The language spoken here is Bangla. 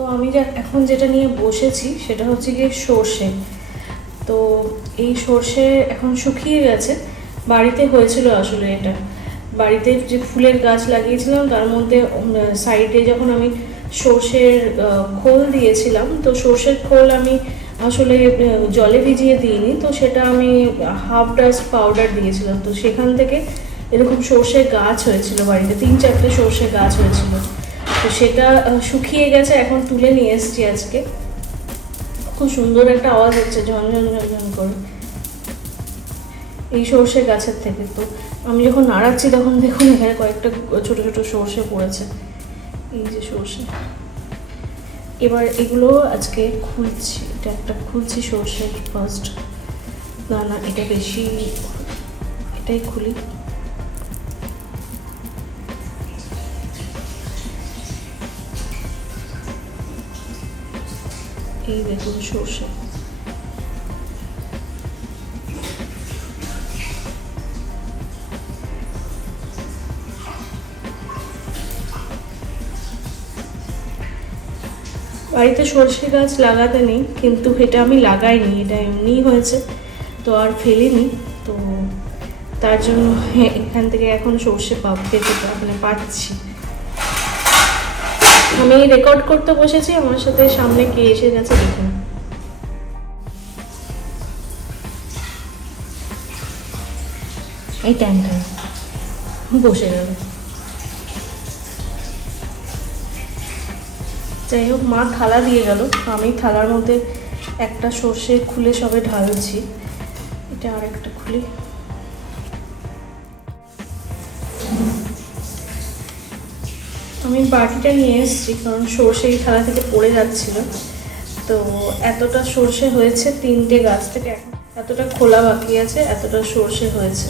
তো আমি এখন যেটা নিয়ে বসেছি সেটা হচ্ছে গিয়ে সর্ষে। তো এই সর্ষে এখন শুকিয়ে গেছে, বাড়িতে হয়েছিল আসলে। এটা বাড়িতে যে ফুলের গাছ লাগিয়েছিলাম তার মধ্যে সাইডে যখন আমি সর্ষের খোল দিয়েছিলাম, তো সর্ষের খোল আমি আসলে জলে ভিজিয়ে দিইনি, তো সেটা আমি হাফ ডাস্ট পাউডার দিয়েছিলাম। তো সেখান থেকে এরকম সর্ষে গাছ হয়েছিল বাড়িতে, 3-4টে সর্ষে গাছ হয়েছিল। তো সেটা শুকিয়ে গেছে, এখন তুলে নিয়ে এসেছি আজকে। খুব সুন্দর একটা আওয়াজ হচ্ছে ঝনঝন ঝনঝন করে এই সর্ষে গাছের থেকে। তো আমি যখন নাড়াচ্ছি তখন দেখুন এখানে কয়েকটা ছোট ছোট সর্ষে পড়েছে, এই যে সর্ষে। এবার এগুলো আজকে খুলছি, এটা একটা খুলছি সর্ষের ফার্স্ট। না এটা বেশি, এটাই খুলি। এই দেখুন সর্ষে। বাড়িতে সর্ষে গাছ লাগাতে নেই, কিন্তু এটা আমি লাগাইনি, এটা এমনিই হয়েছে, তো আর ফেলিনি। তো তার জন্য এখান থেকে এখন সর্ষে পেতে পাচ্ছি। আমি রেকর্ড করতে বসেছি, আমার সাথে সামনে কে এসে গেছে দেখুন। এই ট্যাংটা বসে গেল। যাই হোক, মা থালা দিয়ে গেল, আমি থালার মধ্যে একটা সর্ষে খুলে সবে ঢালছি। এটা আর একটা খুলি। আমি বাটিটা নিয়ে এসেছি কারণ সর্ষে এই থালা থেকে পড়ে যাচ্ছিল। তো এতটা সর্ষে হয়েছে 3টে গাছ থেকে, এতটা খোলা বাকি আছে, এতটা সর্ষে হয়েছে।